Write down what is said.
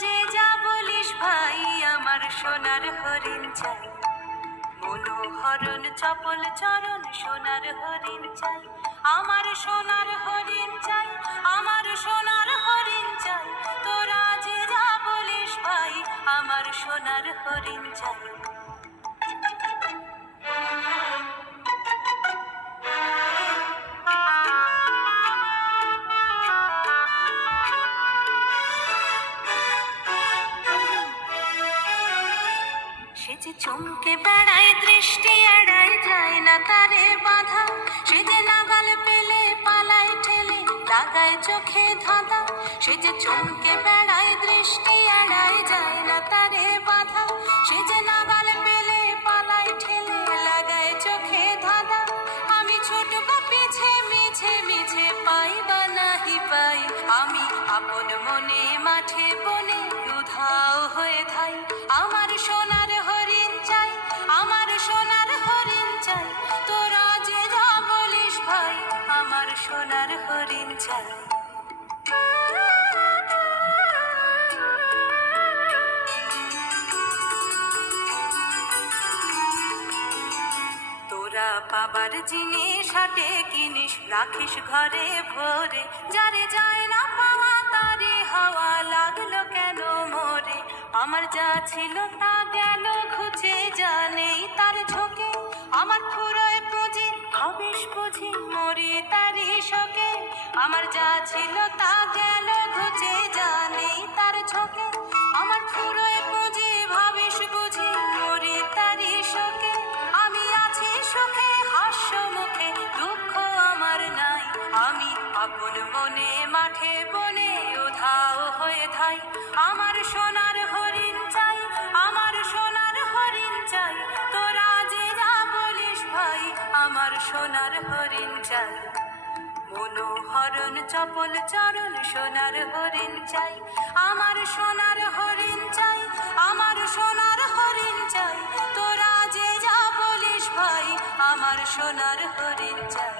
যে যা বলিস ভাই আমার সোনার হরিণ চাই, মনোহরণ চপল চরণ সোনার হরিণ চাই, আমার সোনার হরিণ চাই, আমার সোনার হরিণ চাই, তোরা যে যা বলিস ভাই আমার সোনার হরিণ চাই। সে যে চমকে বেড়ায় দৃষ্টি এড়ায় যায় না তারে বাধা, সে যে নাগাল পেলে পালায় ঠেলে লাগায় চোখে ধাঁধা, সে যে চমকে বেড়ায় দৃষ্টি এড়ায় যায় না তারে বাধা, সে যে নাগাল পেলে পালায় ঠেলে লাগায় চোখে ধাঁধা। আমি ছোটক পিছে মিছে মিছে পাই বা নাহি পাই, আমি আপন মনে মাঠে বনে উধাও হয়ে ধাই, আমার সোনার হরিণ চাই, আমার সোনার হরিণ চাই, তোরা যে যা বলিস ভাই আমার সোনার হরিণ চাই। তোরা পাবার জিনিস হাটে কিনিস রাখিস ঘরে ভরে, যারে যায় না পাওয়া তারে হাওয়া লাগলো কেন মোরে, আমার যা ছিল তা গেল ঘুচে যা নেই তার ঝোঁকে, আমার ফুরোয় পুঁজি হবেশ বুঝি মরি তারি শোকে, আমার যা ছিল তা গেল ঘুচে যা নেই তার ঝোঁকে, আমার ফুরোয় পুঁজি ভাবিস বুঝি মরি তারি শোকে, আমি আছি সুখে হাস্য মুখে দুঃখ আমার নাই, আমি আপন মনে মাঠে বনে উধাও হয়ে ধাই, আমার সোনার হরিণ চাই, আমার সোনার হরিণ চাই, তোরা যে যা বলিস ভাই আমার সোনার হরিণ চাই, মনোহরণ চপল চরণ সোনার হরিণ চাই, আমার সোনার হরিণ চাই, আমার সোনার হরিণ চাই, তোরা যে যা বলিস ভাই আমার সোনার হরিণ চাই।